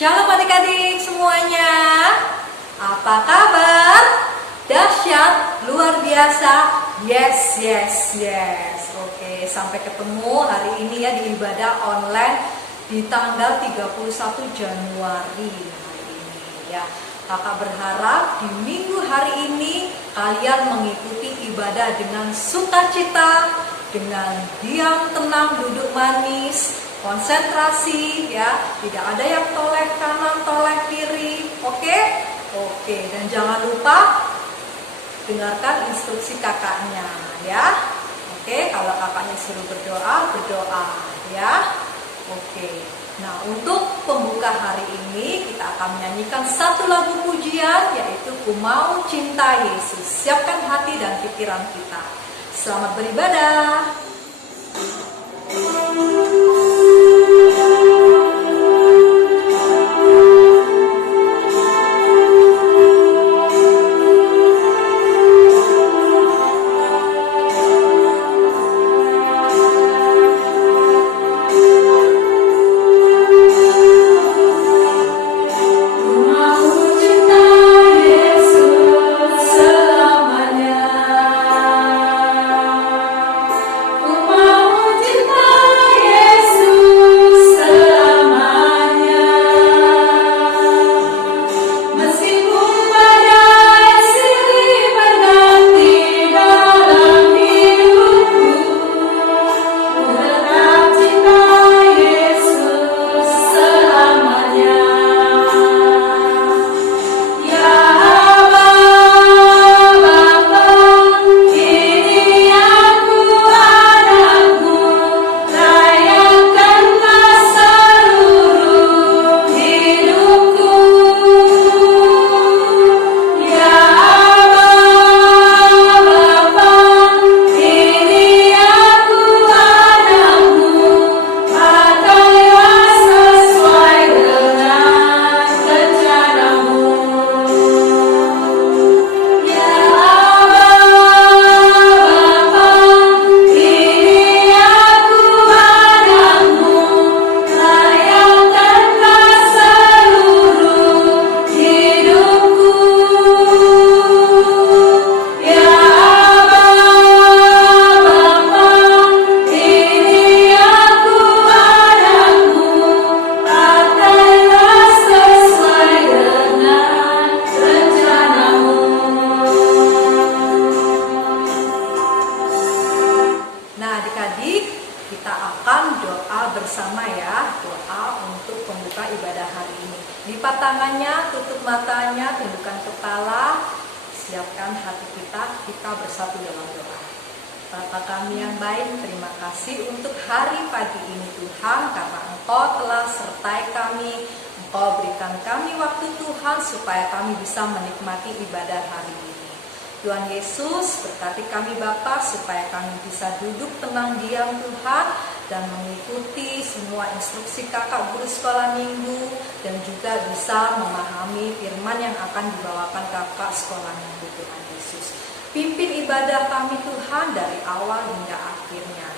Shalom adik-adik semuanya. Apa kabar? Dahsyat, luar biasa. Yes. Oke, sampai ketemu hari ini ya di ibadah online di tanggal 31 Januari hari ini ya. Kakak berharap di minggu hari ini kalian mengikuti ibadah dengan sukacita, dengan diam, tenang, duduk manis, konsentrasi ya, tidak ada yang toleh kanan, toleh kiri. Oke, dan jangan lupa dengarkan instruksi kakaknya ya. Oke, kalau kakaknya suruh berdoa ya. Oke. Nah, untuk pembuka hari ini kita akan menyanyikan satu lagu pujian, yaitu Ku Mau Cinta Yesus. Siapkan hati dan pikiran kita. Selamat beribadah. Bersama ya, doa untuk pembuka ibadah hari ini. Lipat tangannya, tutup matanya, tundukkan kepala, siapkan hati kita bersatu dalam doa. Bapa kami yang baik, terima kasih untuk hari pagi ini Tuhan, karena Engkau telah sertai kami, Engkau berikan kami waktu Tuhan supaya kami bisa menikmati ibadah hari ini. Tuhan Yesus, berkati kami Bapa supaya kami bisa duduk tenang diam Tuhan dan mengikuti semua instruksi kakak guru sekolah minggu dan juga bisa memahami firman yang akan dibawakan kakak sekolah minggu Tuhan Yesus. Pimpin ibadah kami Tuhan dari awal hingga akhirnya.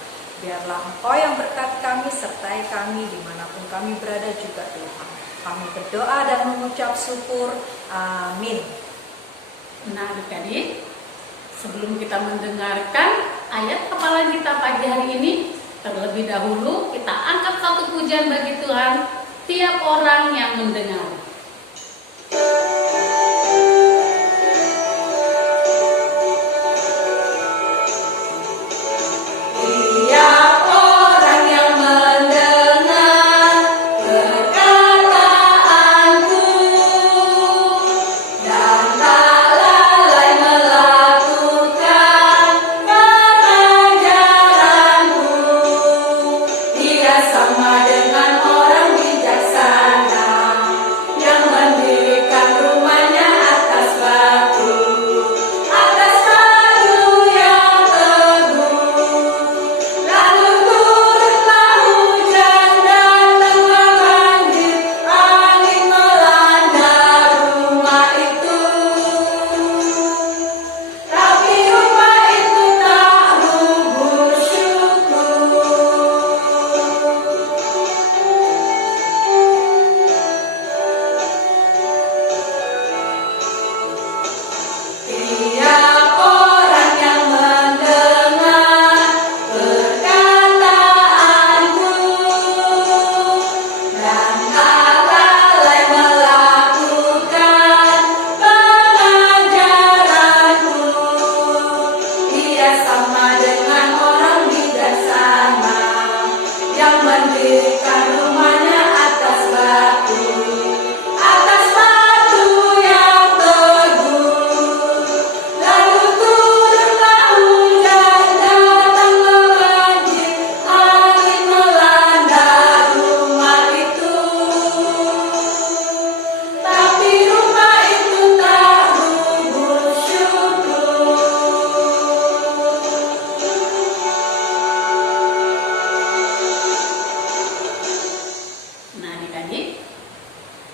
Biarlah Engkau yang berkati kami, sertai kami dimanapun kami berada juga Tuhan. Kami berdoa dan mengucap syukur. Amin. Nah adik-adik, sebelum kita mendengarkan ayat kepala kita pagi hari ini, terlebih dahulu kita angkat satu pujian bagi Tuhan, tiap orang yang mendengar. Sama dengan orang bijaksana.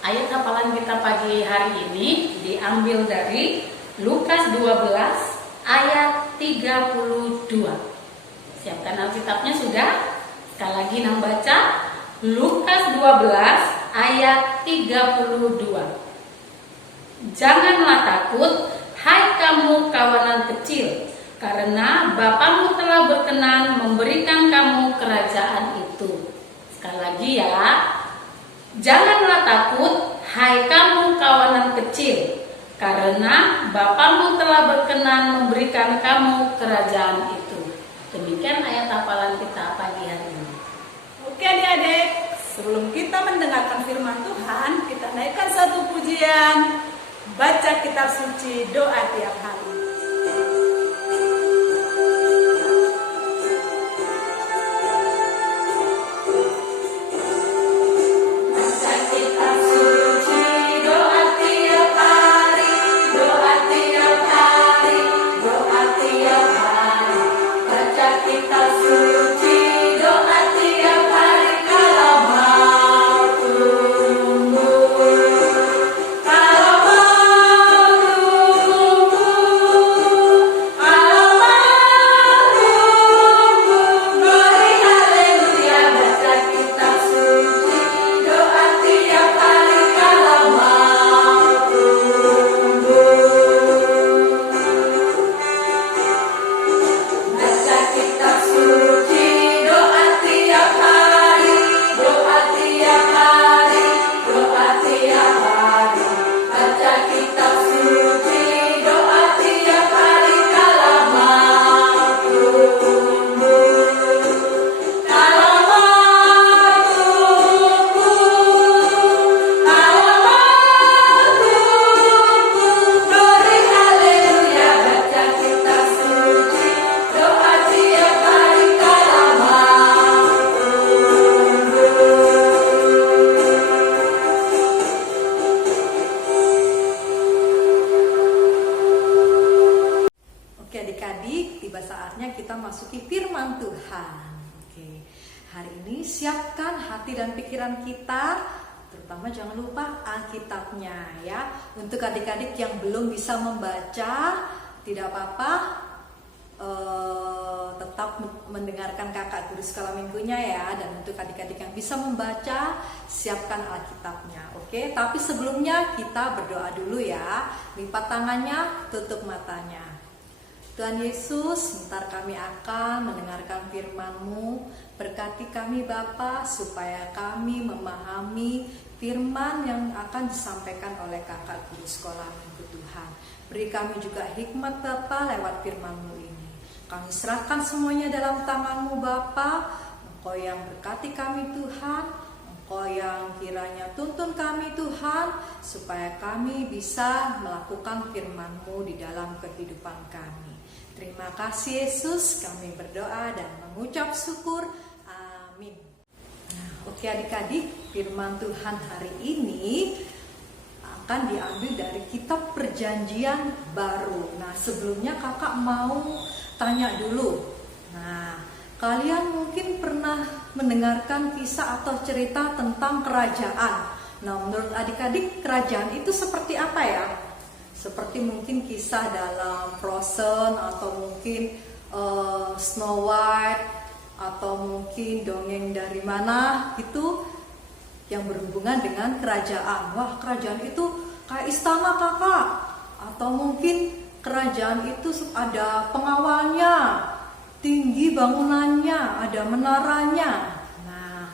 Ayat hafalan kita pagi hari ini diambil dari Lukas 12 ayat 32. Siapkan Alkitabnya sudah? Sekali lagi Nang baca Lukas 12 ayat 32. Janganlah takut, hai kamu kawanan kecil, karena Bapamu telah berkenan memberikan kamu kerajaan itu. Sekali lagi ya. Janganlah takut, hai kamu kawanan kecil, karena Bapamu telah berkenan memberikan kamu kerajaan itu. Demikian ayat hafalan kita pagi hari ini. Oke adik-adik, sebelum kita mendengarkan firman Tuhan, kita naikkan satu pujian, baca kitab suci, doa tiap hari. Masuki firman Tuhan. Oke. Hari ini siapkan hati dan pikiran kita, terutama jangan lupa Alkitabnya ya. Untuk adik-adik yang belum bisa membaca, tidak apa-apa, tetap mendengarkan kakak guru sekolah minggunya ya. Dan untuk adik-adik yang bisa membaca, siapkan Alkitabnya. Oke, tapi sebelumnya kita berdoa dulu ya. Lipat tangannya, tutup matanya. Tuhan Yesus, sebentar kami akan mendengarkan firman-Mu. Berkati kami Bapa, supaya kami memahami firman yang akan disampaikan oleh kakak guru sekolah minggu Tuhan. Beri kami juga hikmat Bapa lewat firman-Mu ini. Kami serahkan semuanya dalam tangan-Mu Bapa. Engkau yang berkati kami Tuhan, Engkau yang kiranya tuntun kami Tuhan, supaya kami bisa melakukan firman-Mu di dalam kehidupan kami. Terima kasih Yesus, kami berdoa dan mengucap syukur. Amin. Nah, oke adik-adik, firman Tuhan hari ini akan diambil dari kitab Perjanjian Baru. Nah, sebelumnya kakak mau tanya dulu. Nah, kalian mungkin pernah mendengarkan kisah atau cerita tentang kerajaan. Nah, menurut adik-adik, kerajaan itu seperti apa ya? Seperti mungkin kisah dalam Frozen, atau mungkin Snow White, atau mungkin dongeng dari mana gitu yang berhubungan dengan kerajaan. Wah, kerajaan itu kayak istana kakak, atau mungkin kerajaan itu ada pengawalnya, tinggi bangunannya, ada menaranya. Nah,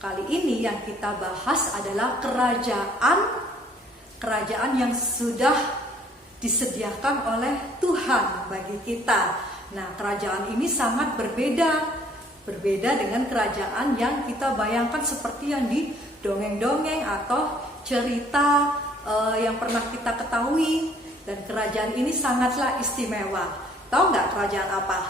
kali ini yang kita bahas adalah kerajaan yang sudah disediakan oleh Tuhan bagi kita. Nah, kerajaan ini sangat berbeda dengan kerajaan yang kita bayangkan seperti yang di dongeng-dongeng atau cerita yang pernah kita ketahui. Dan kerajaan ini sangatlah istimewa. Tahu nggak kerajaan apa?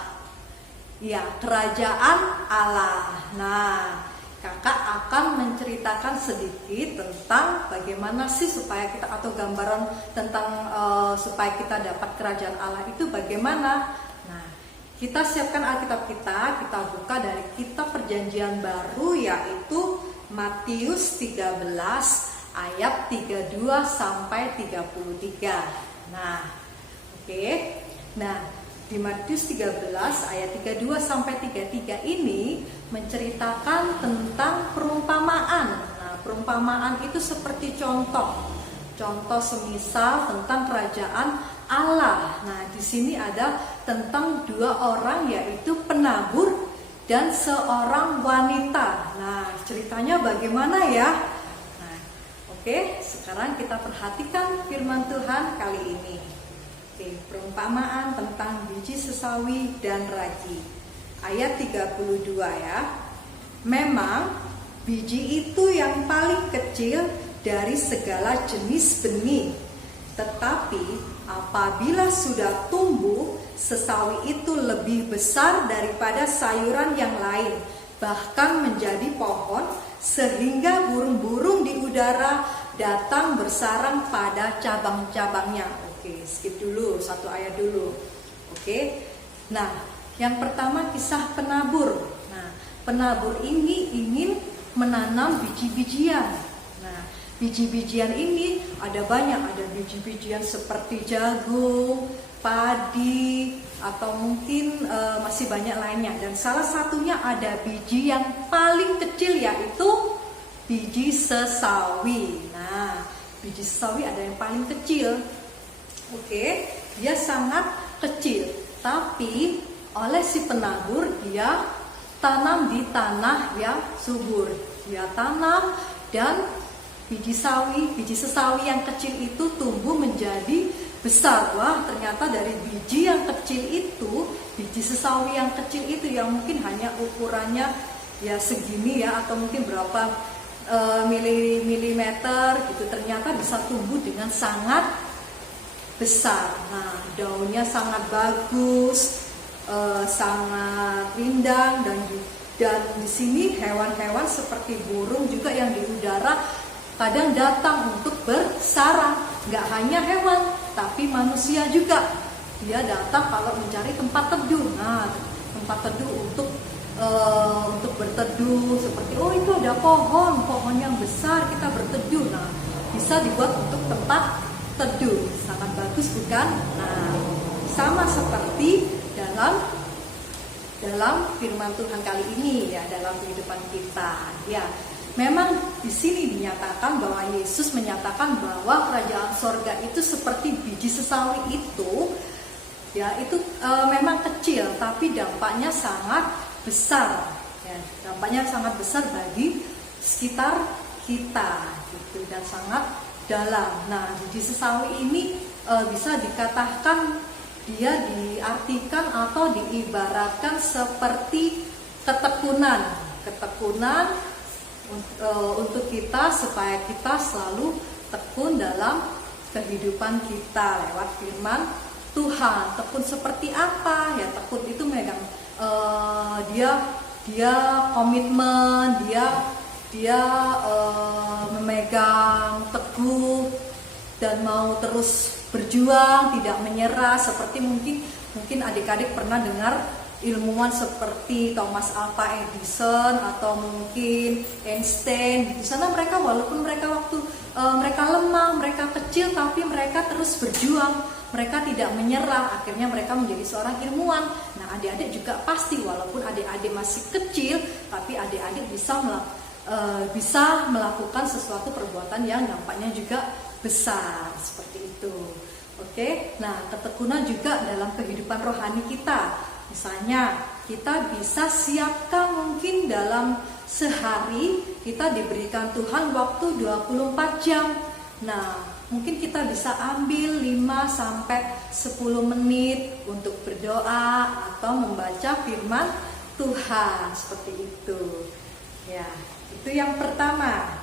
Ya, kerajaan Allah. Nah, kakak akan menceritakan sedikit tentang bagaimana sih supaya kita, atau gambaran tentang supaya kita dapat kerajaan Allah itu bagaimana. Nah, kita siapkan Alkitab kita buka dari kitab Perjanjian Baru, yaitu Matius 13 ayat 32 sampai 33. Nah, oke. Nah, di Matius 13 ayat 32 sampai 33 ini menceritakan tentang perumpamaan. Nah, perumpamaan itu seperti contoh. Contoh semisal tentang kerajaan Allah. Nah, di sini ada tentang dua orang, yaitu penabur dan seorang wanita. Nah, ceritanya bagaimana ya? Nah, oke, sekarang kita perhatikan firman Tuhan kali ini. Oke, perumpamaan tentang biji sesawi dan ragi. Ayat 32 ya. Memang biji itu yang paling kecil dari segala jenis benih. Tetapi apabila sudah tumbuh, sesawi itu lebih besar daripada sayuran yang lain, bahkan menjadi pohon, sehingga burung-burung di udara datang bersarang pada cabang-cabangnya. Oke, skip dulu, satu ayat dulu. Oke, nah yang pertama kisah penabur. Nah, penabur ini ingin menanam biji-bijian. Nah, biji-bijian ini ada banyak, ada biji-bijian seperti jagung, padi, atau mungkin masih banyak lainnya. Dan salah satunya ada biji yang paling kecil, yaitu biji sesawi. Nah, biji sesawi ada yang paling kecil. Oke, dia sangat kecil, tapi oleh si penabur dia tanam di tanah yang subur. Dia tanam dan biji sesawi yang kecil itu tumbuh menjadi besar. Wah, ternyata dari biji yang kecil itu, biji sesawi yang kecil itu yang mungkin hanya ukurannya ya segini ya, atau mungkin berapa milimeter gitu, ternyata bisa tumbuh dengan sangat besar. Nah, daunnya sangat bagus, sangat rindang, dan di sini hewan-hewan seperti burung juga yang di udara kadang datang untuk bersarang. Nggak hanya hewan, tapi manusia juga. Dia datang kalau mencari tempat teduh. Nah, tempat teduh untuk berteduh, seperti itu ada pohon yang besar, kita berteduh. Nah, bisa dibuat untuk tempat teduh. Sangat bagus bukan? Nah, sama seperti dalam firman Tuhan kali ini ya, dalam kehidupan kita. Ya, memang di sini dinyatakan bahwa Yesus menyatakan bahwa kerajaan sorga itu seperti biji sesawi itu. Ya, itu memang kecil, tapi dampaknya sangat besar. Ya, dampaknya sangat besar bagi sekitar kita, gitu, dan sangat dalam. Nah, biji sesawi ini bisa dikatakan dia diartikan atau diibaratkan seperti ketekunan untuk kita, supaya kita selalu tekun dalam kehidupan kita lewat firman Tuhan. Tekun seperti apa? Ya, tekun itu megang dia komitmen, dia memegang teguh dan mau terus berjuang, tidak menyerah. Seperti mungkin adik-adik pernah dengar ilmuwan seperti Thomas Alva Edison atau mungkin Einstein. Di sana mereka, walaupun mereka mereka lemah, mereka kecil, tapi mereka terus berjuang, mereka tidak menyerah. Akhirnya mereka menjadi seorang ilmuwan. Nah, adik-adik juga pasti, walaupun adik-adik masih kecil, tapi adik-adik bisa melakukan sesuatu perbuatan yang dampaknya juga besar, seperti itu. Oke, nah ketekunan juga dalam kehidupan rohani kita. Misalnya kita bisa siapkan, mungkin dalam sehari kita diberikan Tuhan waktu 24 jam. Nah, mungkin kita bisa ambil 5-10 menit untuk berdoa atau membaca firman Tuhan, seperti itu. Ya, itu yang pertama.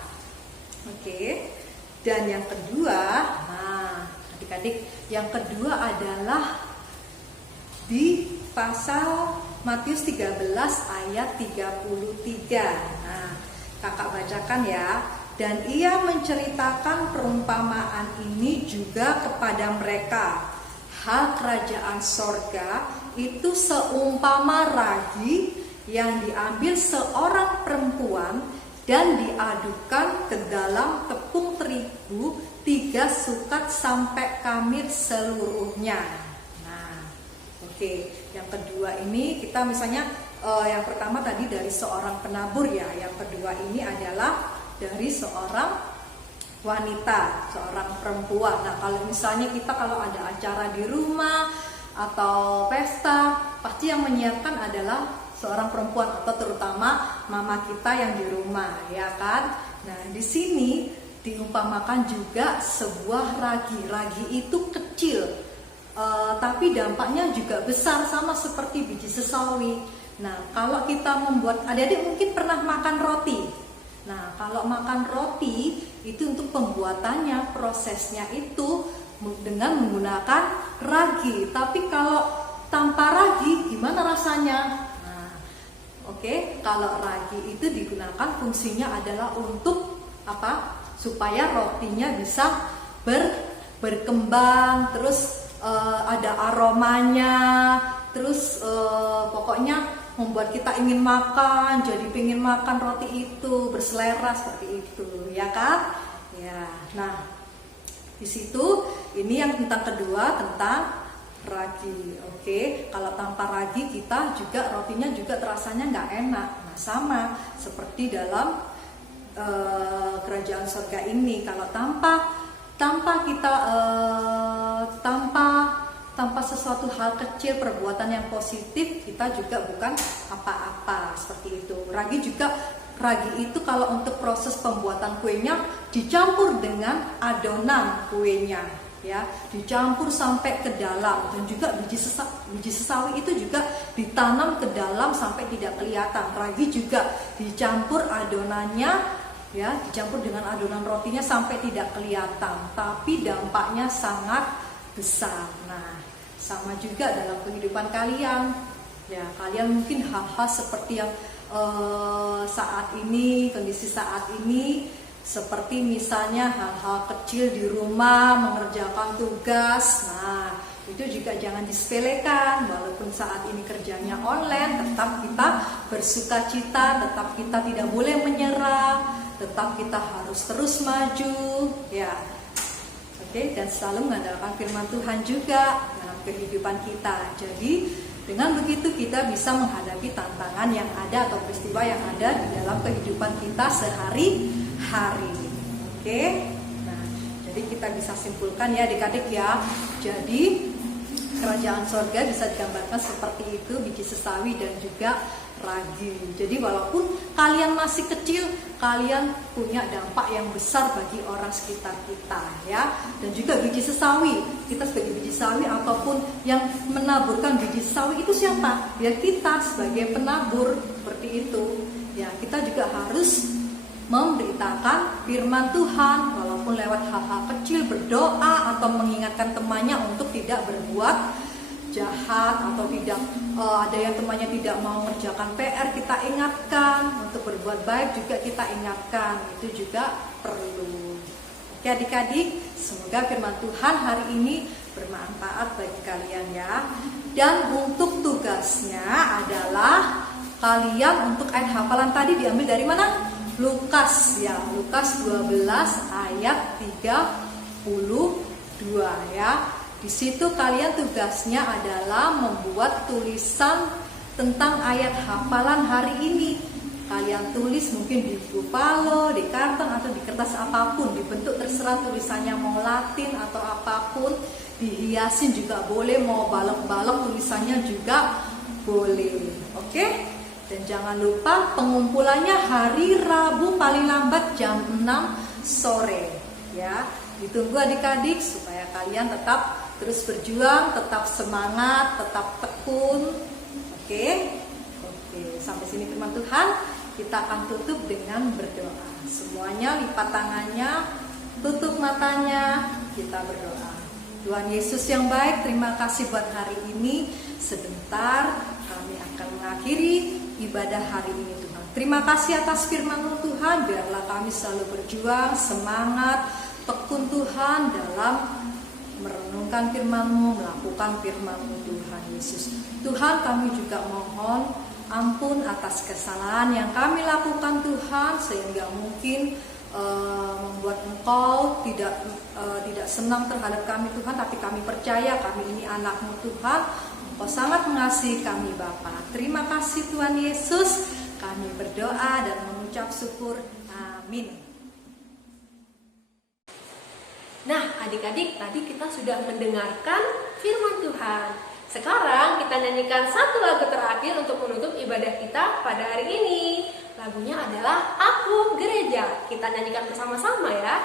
Oke. Dan yang kedua, nah adik-adik, yang kedua adalah di pasal Matius 13 ayat 33. Nah, kakak bacakan ya. Dan ia menceritakan perumpamaan ini juga kepada mereka. Hal kerajaan sorga itu seumpama ragi yang diambil seorang perempuan dan diadukan ke dalam tepung terigu juga sukat sampai kamir seluruhnya. Nah, oke. Yang kedua ini kita misalnya yang pertama tadi dari seorang penabur ya. Yang kedua ini adalah dari seorang wanita, seorang perempuan. Nah, kalau misalnya kita kalau ada acara di rumah atau pesta, pasti yang menyiapkan adalah seorang perempuan atau terutama mama kita yang di rumah, ya kan? Nah, di sini diumpamakan juga sebuah ragi. Ragi itu kecil, tapi dampaknya juga besar sama seperti biji sesawi. Nah, kalau kita membuat, adik-adik mungkin pernah makan roti. Nah, kalau makan roti itu untuk pembuatannya, prosesnya itu dengan menggunakan ragi. Tapi kalau tanpa ragi, gimana rasanya? Nah, oke, kalau ragi itu digunakan fungsinya adalah untuk apa? Supaya rotinya bisa berkembang, terus ada aromanya, terus pokoknya membuat kita ingin makan, jadi pengen makan roti itu, berselera seperti itu, ya kan? Ya, nah di situ ini yang tentang kedua tentang ragi. Oke, kalau tanpa ragi kita juga rotinya juga terasanya nggak enak. Nah, sama seperti dalam kerajaan surga ini, kalau tanpa kita tanpa sesuatu hal kecil, perbuatan yang positif, kita juga bukan apa-apa seperti itu. Ragi itu kalau untuk proses pembuatan kuenya dicampur dengan adonan kuenya, ya, dicampur sampai ke dalam, dan juga biji sesawi itu juga ditanam ke dalam sampai tidak kelihatan. Ragi juga dicampur adonannya, ya, dicampur dengan adonan rotinya sampai tidak kelihatan, tapi dampaknya sangat besar. Nah, sama juga dalam kehidupan kalian, ya, kalian mungkin hal-hal seperti yang saat ini, kondisi saat ini, seperti misalnya hal-hal kecil di rumah, mengerjakan tugas. Nah, itu juga jangan disepelekan. Walaupun saat ini kerjanya online, tetap kita bersukacita, tetap kita tidak boleh menyerah, tetap kita harus terus maju, ya. Oke, dan selalu mengandalkan firman Tuhan juga dalam kehidupan kita. Jadi dengan begitu kita bisa menghadapi tantangan yang ada atau peristiwa yang ada di dalam kehidupan kita sehari-hari. Oke, nah jadi kita bisa simpulkan ya adik-adik ya. Jadi kerajaan sorga bisa digambarkan seperti itu, biji sesawi dan juga ragi. Jadi walaupun kalian masih kecil, kalian punya dampak yang besar bagi orang sekitar kita, ya. Dan juga biji sesawi, kita sebagai biji sesawi ataupun yang menaburkan biji sesawi itu siapa? Ya kita sebagai penabur, seperti itu. Ya, kita juga harus memberitakan firman Tuhan walaupun lewat hal-hal kecil, berdoa atau mengingatkan temannya untuk tidak berbuat jahat atau tidak ada yang temannya tidak mau mengerjakan PR, kita ingatkan. Untuk berbuat baik juga kita ingatkan, itu juga perlu. Oke adik-adik, semoga firman Tuhan hari ini bermanfaat bagi kalian ya. Dan untuk tugasnya adalah kalian untuk ayat hafalan tadi diambil dari mana? Lukas ya, Lukas 12 ayat 32 ya. Di situ kalian tugasnya adalah membuat tulisan tentang ayat hafalan hari ini. Kalian tulis mungkin di buku palo, di karton atau di kertas apapun, dibentuk terserah tulisannya mau Latin atau apapun, dihiasin juga boleh, mau balok-balok tulisannya juga boleh. Oke? Dan jangan lupa pengumpulannya hari Rabu paling lambat jam 6 sore ya. Ditunggu adik-adik supaya kalian tetap terus berjuang, tetap semangat, tetap tekun. Oke, sampai sini firman Tuhan. Kita akan tutup dengan berdoa. Semuanya lipat tangannya, tutup matanya, kita berdoa. Tuhan Yesus yang baik, terima kasih buat hari ini. Sebentar kami akan mengakhiri ibadah hari ini Tuhan. Terima kasih atas firman-Mu Tuhan. Biarlah kami selalu berjuang, semangat, tekun Tuhan dalam merenungkan firman-Mu, melakukan firman-Mu Tuhan Yesus. Tuhan, kami juga mohon ampun atas kesalahan yang kami lakukan Tuhan, sehingga mungkin membuat Engkau tidak senang terhadap kami Tuhan, tapi kami percaya kami ini anak-Mu Tuhan. Engkau sangat mengasihi kami Bapa. Terima kasih Tuhan Yesus. Kami berdoa dan mengucap syukur. Amin. Nah, adik-adik, tadi kita sudah mendengarkan firman Tuhan. Sekarang kita nyanyikan satu lagu terakhir untuk menutup ibadah kita pada hari ini. Lagunya adalah Aku Gereja. Kita nyanyikan bersama-sama ya.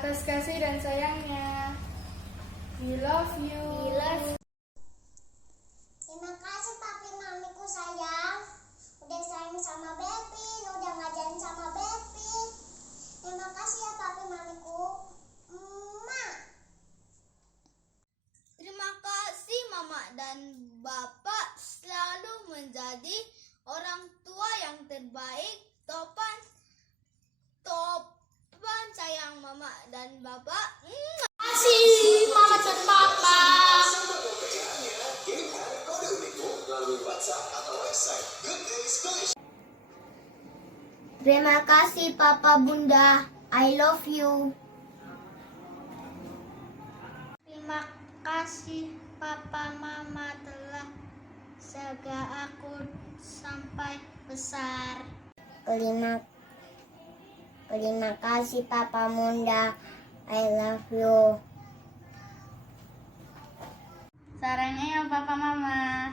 atas kasih dan sayangnya. We love you. Terima kasih papi mamiku sayang. Udah sayang sama Bepin, udah ngajarin sama Bepin. Terima kasih ya papi mamiku. Terima kasih Mama dan Bapak selalu menjadi orang tua yang terbaik. Topan sayang Mama dan Bapak. Kasih Mama dan Papa. Terima kasih Papa Bunda. I love you. kasih Papa Mama telah jaga aku sampai besar. Terima kasih Papa Munda. I love you. Sarangnya ya Papa Mama.